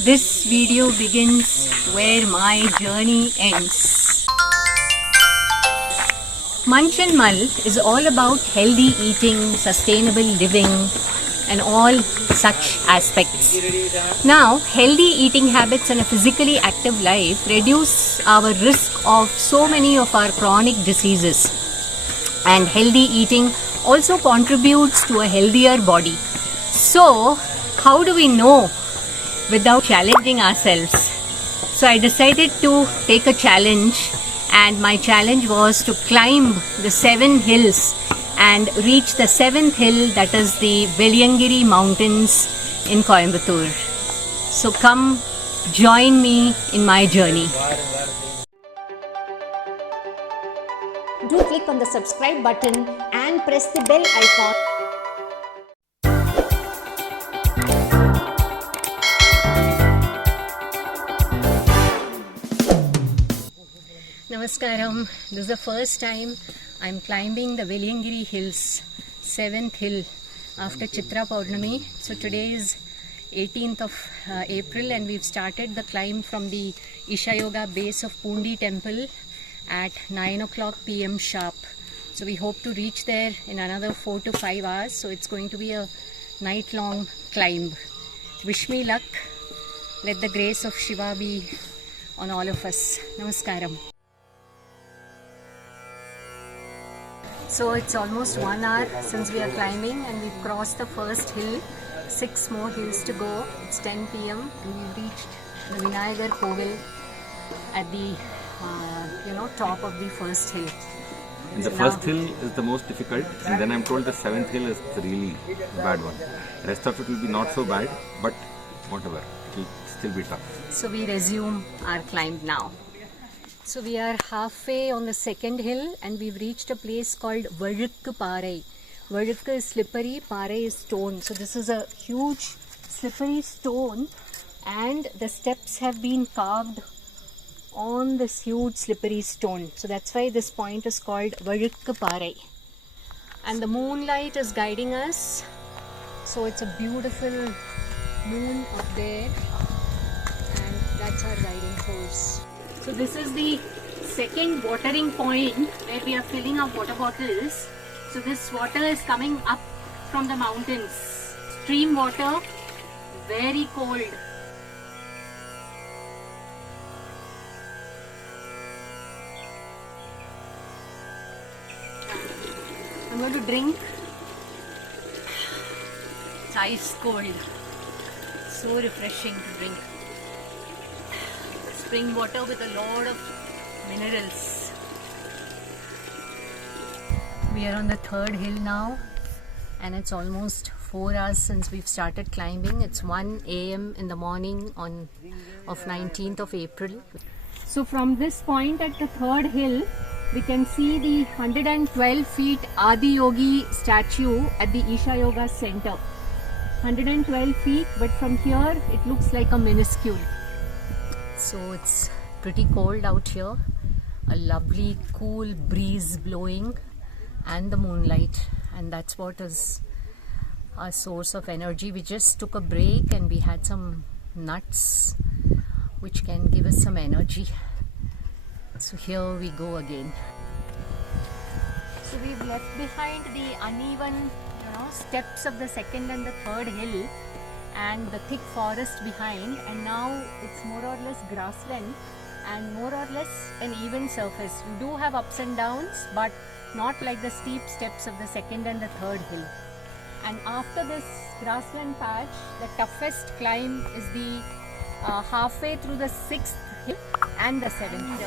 This video begins where my journey ends. Munch and Mull is all about healthy eating, sustainable living and all such aspects. Now, healthy eating habits and a physically active life reduce our risk of so many of our chronic diseases. And healthy eating also contributes to a healthier body. So, how do we know without challenging ourselves? So I decided to take a challenge, and my challenge was to climb the 7 hills and reach the 7th hill, that is the Veliyangiri mountains in Coimbatore. So come join me in my journey. Do click on the subscribe button and press the bell icon. Namaskaram. This is the first time I'm climbing the Veliyangiri Hills, 7th hill after Chitra Paurnami. So today is 18th of April and we've started the climb from the Isha Yoga base of Pundi temple at 9 o'clock PM sharp. So we hope to reach there in another 4 to 5 hours. So it's going to be a night-long climb. Wish me luck. Let the grace of Shiva be on all of us. Namaskaram. So it's almost 1 hour since we are climbing and we've crossed the first hill. 6 more hills to go. It's 10 PM and we've reached the Vinayagar Kovil at the top of the first hill. And the first hill is the most difficult, and then I'm told the 7th hill is the really bad one. Rest of it will be not so bad, but whatever, it will still be tough. So we resume our climb now. So we are halfway on the 2nd hill and we've reached a place called Vazhukku Parai. Vazhukku is slippery, Parai is stone. So this is a huge slippery stone and the steps have been carved on this huge slippery stone. So that's why this point is called Vazhukku Parai. And the moonlight is guiding us. So it's a beautiful moon up there and that's our guiding force. So this is the second watering point where we are filling our water bottles. So this water is coming up from the mountains. Stream water, very cold. I'm going to drink. It's ice cold. So refreshing to drink. Spring water with a lot of minerals. We are on the 3rd hill now and it's almost 4 hours since we've started climbing. It's 1 AM in the morning of 19th of April. So from this point at the 3rd hill, we can see the 112 feet Adi Yogi statue at the Isha Yoga center. 112 feet, but from here it looks like a minuscule. So it's pretty cold out here. A lovely cool breeze blowing and the moonlight, and that's what is our source of energy. We just took a break and we had some nuts which can give us some energy. So here we go again. So we've left behind the uneven steps of the 2nd and the 3rd hill and the thick forest behind, and now it's more or less grassland and more or less an even surface. We do have ups and downs, but not like the steep steps of the 2nd and the 3rd hill. And after this grassland patch, the toughest climb is the halfway through the 6th hill and the 7th.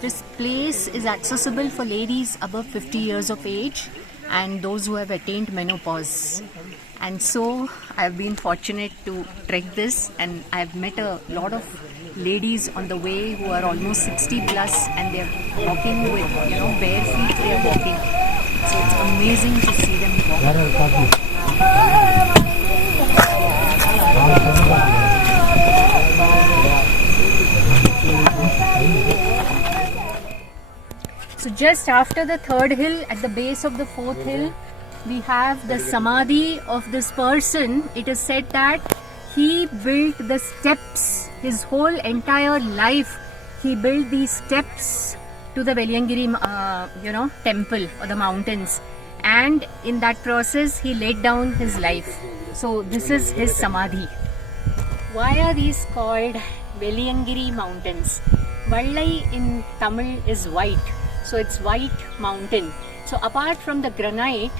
This place is accessible for ladies above 50 years of age and those who have attained menopause. And so I've been fortunate to trek this, and I've met a lot of ladies on the way who are almost 60 plus and they're walking with bare feet, they're walking. So it's amazing to see them walk. So just after the 3rd hill, at the base of the 4th hill, we have the samadhi of this person. It is said that he built the steps, his whole entire life, he built these steps to the Veliyangiri, temple or the mountains. And in that process, he laid down his life. So this is his samadhi. Why are these called Veliyangiri mountains? Vallai in Tamil is white. So it's white mountain. So apart from the granite,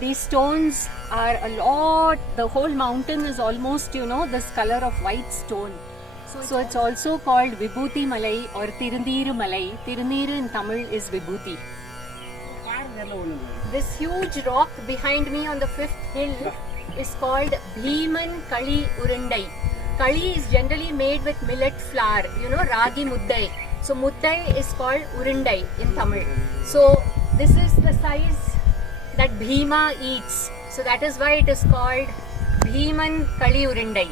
these stones are a lot, the whole mountain is almost, this color of white stone. So it's also called Vibhuti Malai or Tirundiru Malai. Tirundiru in Tamil is Vibhuti. This huge rock behind me on the 5th hill is called Bhiman Kali Urundai. Kali is generally made with millet flour, ragi muddai. So muddai is called Urundai in Tamil. So this is the size that Bhima eats. So that is why it is called Bhiman Kali Urundai.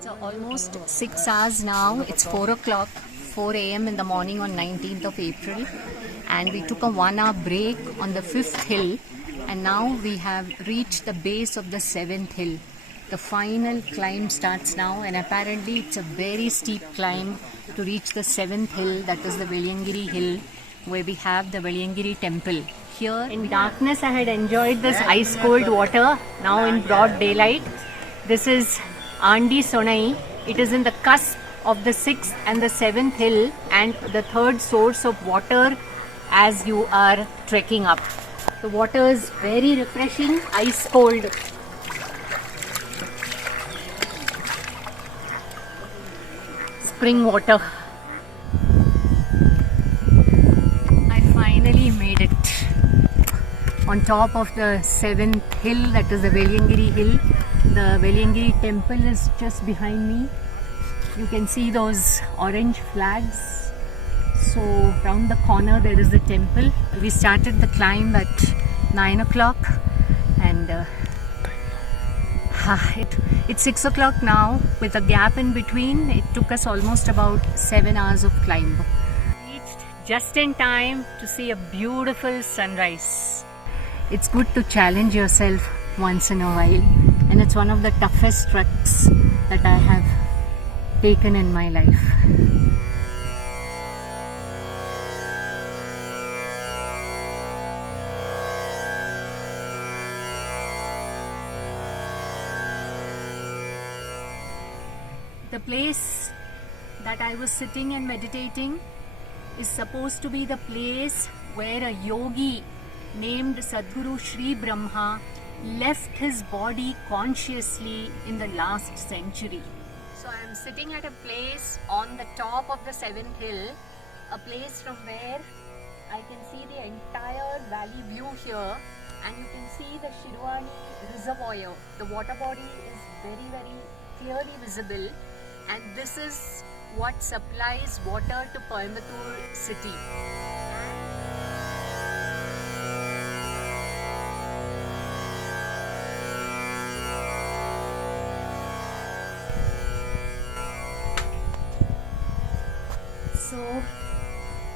So almost 6 hours now. It's 4 o'clock, 4 a.m. in the morning on 19th of April. And we took a 1 hour break on the 5th hill. And now we have reached the base of the 7th hill. The final climb starts now, and apparently it's a very steep climb to reach the 7th hill, that is the Veliyangiri hill, where we have the Veliyangiri temple. Here in darkness I had enjoyed this ice cold water. Now in broad daylight, this is Andi Sonai. It is in the cusp of the 6th and the 7th hill, and the third source of water as you are trekking up. The water is very refreshing, ice cold. Spring water. I finally made it on top of the 7th hill, that is the Veliyangiri hill. The Veliyangiri temple is just behind me. You can see those orange flags. So round the corner there is the temple. We started the climb at 9 o'clock and it's 6 o'clock now. With a gap in between, it took us almost about 7 hours of climb. Reached just in time to see a beautiful sunrise. It's good to challenge yourself once in a while, and it's one of the toughest treks that I have taken in my life. The place that I was sitting and meditating is supposed to be the place where a yogi named Sadguru Sri Brahma left his body consciously in the last century. So I am sitting at a place on the top of the 7th hill, a place from where I can see the entire valley view here, and you can see the Shirwani reservoir. The water body is very, very clearly visible, and this is what supplies water to Coimbatore city. So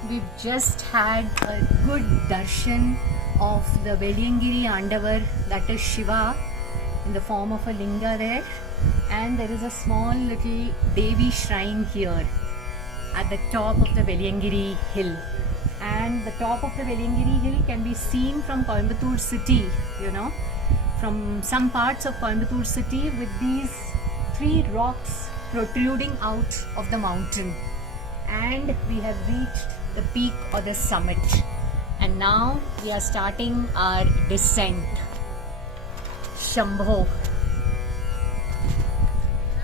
we've just had a good darshan of the Veliyangiri Andavar, that is Shiva, in the form of a linga there, and there is a small little Devi shrine here at the top of the Veliyangiri hill. And the top of the Veliyangiri hill can be seen from Coimbatore city, from some parts of Coimbatore city, with these 3 rocks protruding out of the mountain. And we have reached the peak or the summit, and now we are starting our descent. Shambho.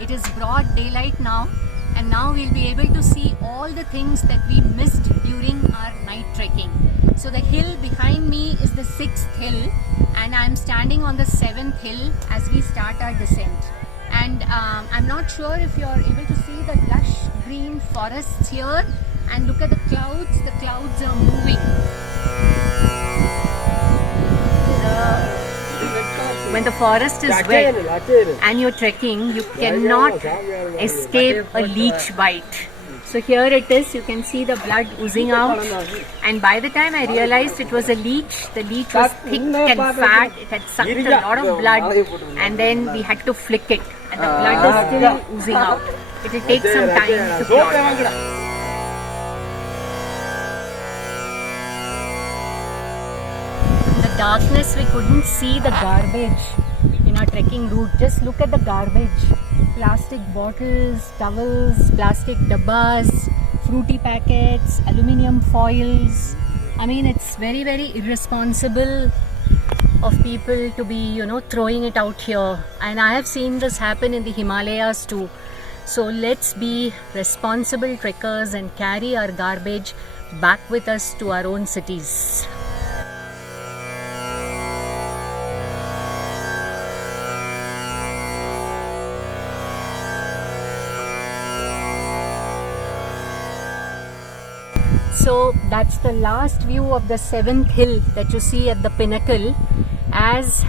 It is broad daylight now, and now we'll be able to see all the things that we missed during our night trekking. So the hill behind me is the 6th hill, and I'm standing on the 7th hill as we start our descent. And I'm not sure if you're able to see the lush green forests here, and look at the clouds are moving. When the forest is wet and you're trekking, you cannot escape a leech bite. So here it is, you can see the blood oozing out, and by the time I realized it was a leech, the leech was thick and fat, it had sucked a lot of blood, and then we had to flick it, and the blood is still oozing out. It will take some time to clot. In the darkness we couldn't see the garbage in our trekking route. Just look at the garbage. Plastic bottles, towels, plastic dabbas, fruity packets, aluminium foils. I mean, it's very, very irresponsible of people to be, throwing it out here. And I have seen this happen in the Himalayas too. So let's be responsible trekkers and carry our garbage back with us to our own cities. So that's the last view of the 7th hill that you see at the pinnacle, as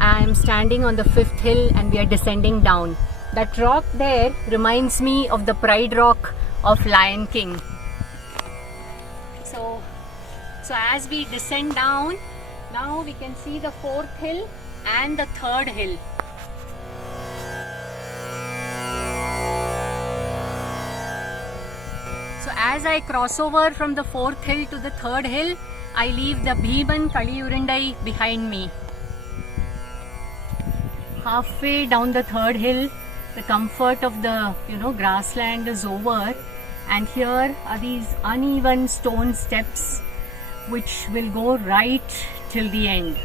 I am standing on the 5th hill and we are descending down. That rock there reminds me of the Pride Rock of Lion King. So as we descend down, now we can see the 4th hill and the 3rd hill. So as I cross over from the 4th hill to the 3rd hill, I leave the Bhiman Kaliyurundai behind me. Halfway down the 3rd hill, the comfort of the grassland is over, and here are these uneven stone steps which will go right till the end.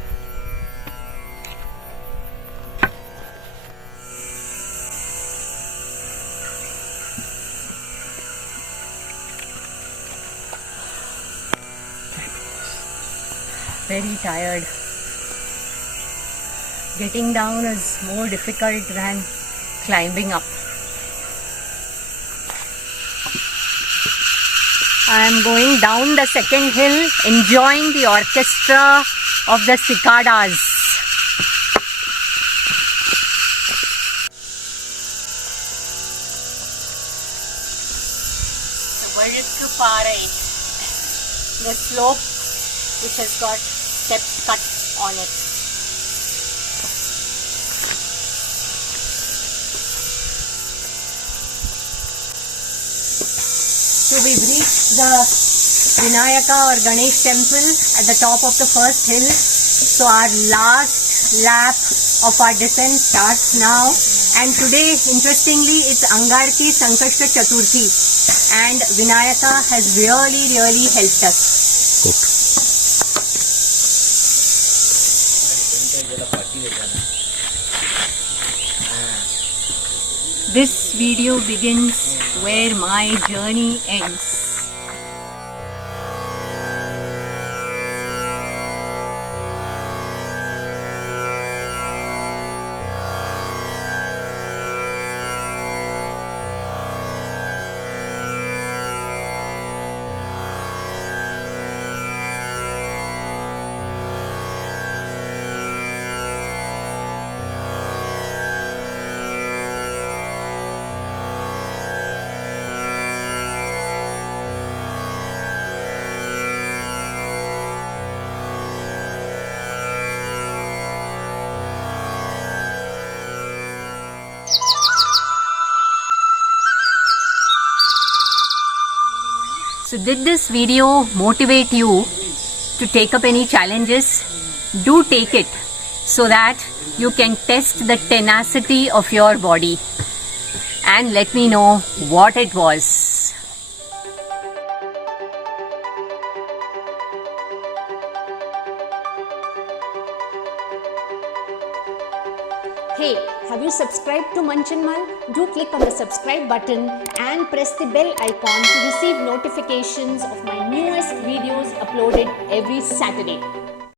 Very tired. Getting down is more difficult than climbing up. I am going down the 2nd hill, enjoying the orchestra of the cicadas. The slope which has got steps cut on it. So we've reached the Vinayaka or Ganesh temple at the top of the 1st hill. So our last lap of our descent starts now. And today, interestingly, it's Angarki Sankashta Chaturthi. And Vinayaka has really, really helped us. Good. This video begins where my journey ends. So did this video motivate you to take up any challenges? Do take it so that you can test the tenacity of your body, and let me know what it was. Hey, have you subscribed to Manchinmal? Do click on the subscribe button and press the bell icon to receive notifications of my newest videos uploaded every Saturday.